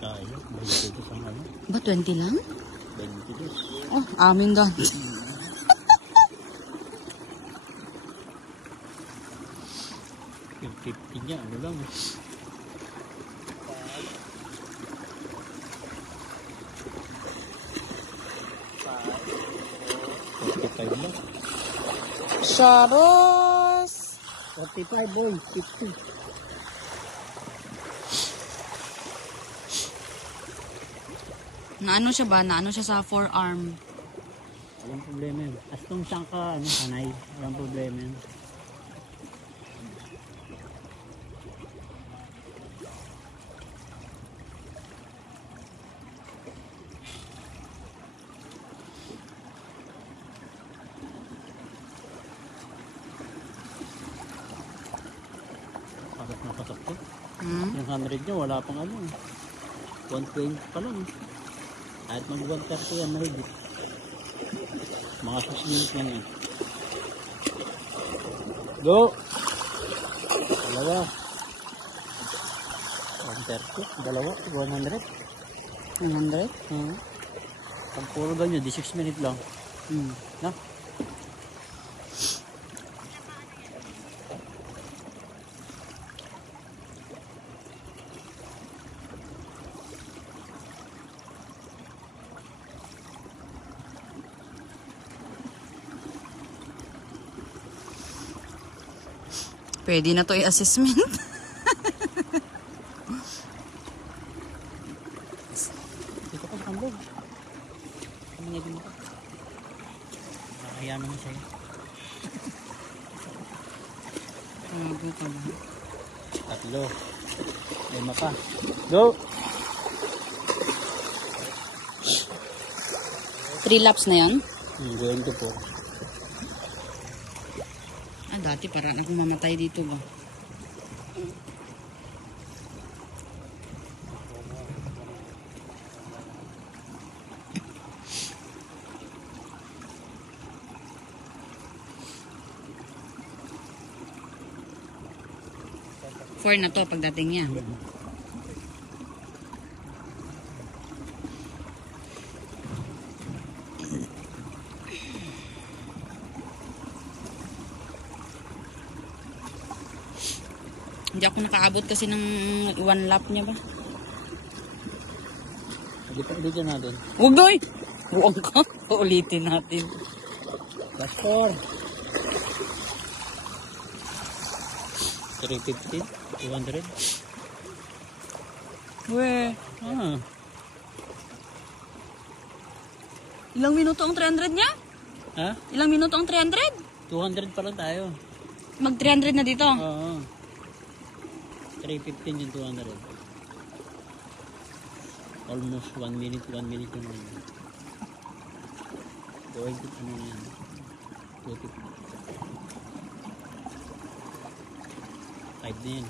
Tayo, 22 sa ano? Ba 20 lang? 22. Oh, amin doon. 50 niya, ano lang. Lang. Charos! 45 boy, 50. Naano siya ba? Naano siya sa forearm? Walang problema yun. As long siyang ka, ano, kanay. Walang problema yun. Pasok na pasok ko. Yung 100 niya, wala pang ano. 120 pa lang. Kahit mag 130 yan, mahigit. Mga 6 minutes lang yan. Go! Dalawa. 130. Dalawa. 100. 100? Pag puro ganyan, 16 minutes lang. Na? Pwede na to i-assessment. Dito ka sa kambog. Kami niya din ako. Nakakaya naman sa'yo. Grabe ka ba? 3. 5 pa. Go! 3 laps na yan? Going to po. Ah, dati parang ako mamatay dito ba? Four na to pagdating niya. Hindi ako nakaabot kasi ng 1 lap niya ba? Ulitin natin. Huwag doy! Huwag ka. Ulitin natin. Last 4. 350. 200. Weh. Ah. Ilang minuto ang 300 niya? Ha? Ilang minuto ang 300? 200 pa lang tayo. Mag 300 na dito. Oo. 315 yung 200. Almost 1 minute yung going to ano yan. 250. 5 na yan.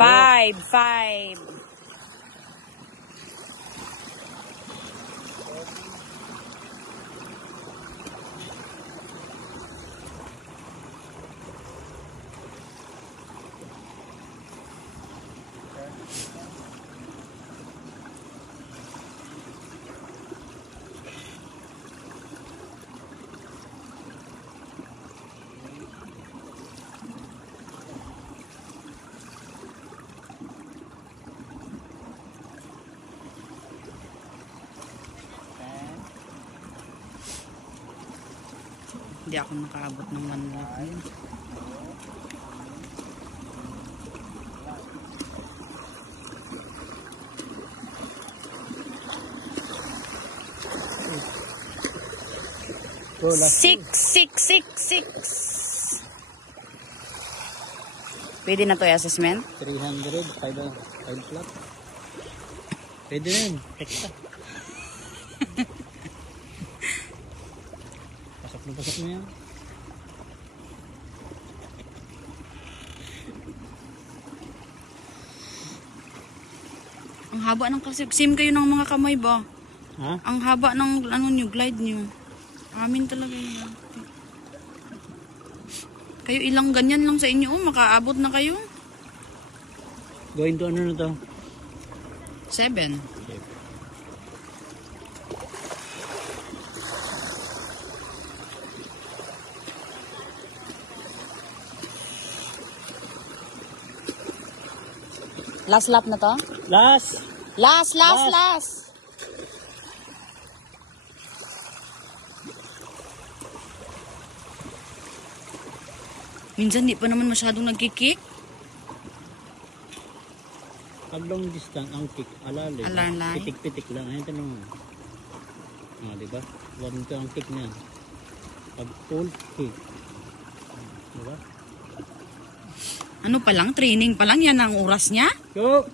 Five. Hindi ako nakaabot ng 1 lap yun. Six. Pwede na to i-assessment? 300, 5 flat. Pwede na yun. Extra. Pasok na yan. Ang haba ng kasi. Same kayo ng mga kamay ba? Ha? Ang haba ng ano nyo, glide nyo. Amin talaga yun. Kayo ilang ganyan lang sa inyo. Oh, makaabot na kayo. Going to ano na to? 7. Last lap na to? Last! Last! Minsan di pa naman masyadong nagkikik. Pag long distance, ang kick, alalay. Alalay. Pitik-pitik lang. Ayan, tanong mo. Diba? One to ang kick niya. Pag full kick. Diba? Ano pa lang, training pa lang, yan ang oras niya. Go!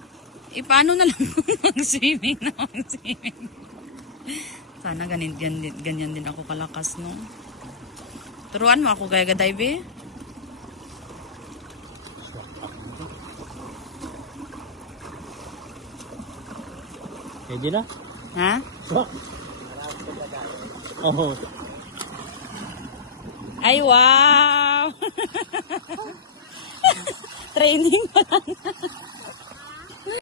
Paano na lang mag-swimming na mag-swimming? Sana ganyan din ako kalakas, no? Turuan mo ako gaya dive. Pwede na? Ha? Oh. Ay, wow! Training pa lang.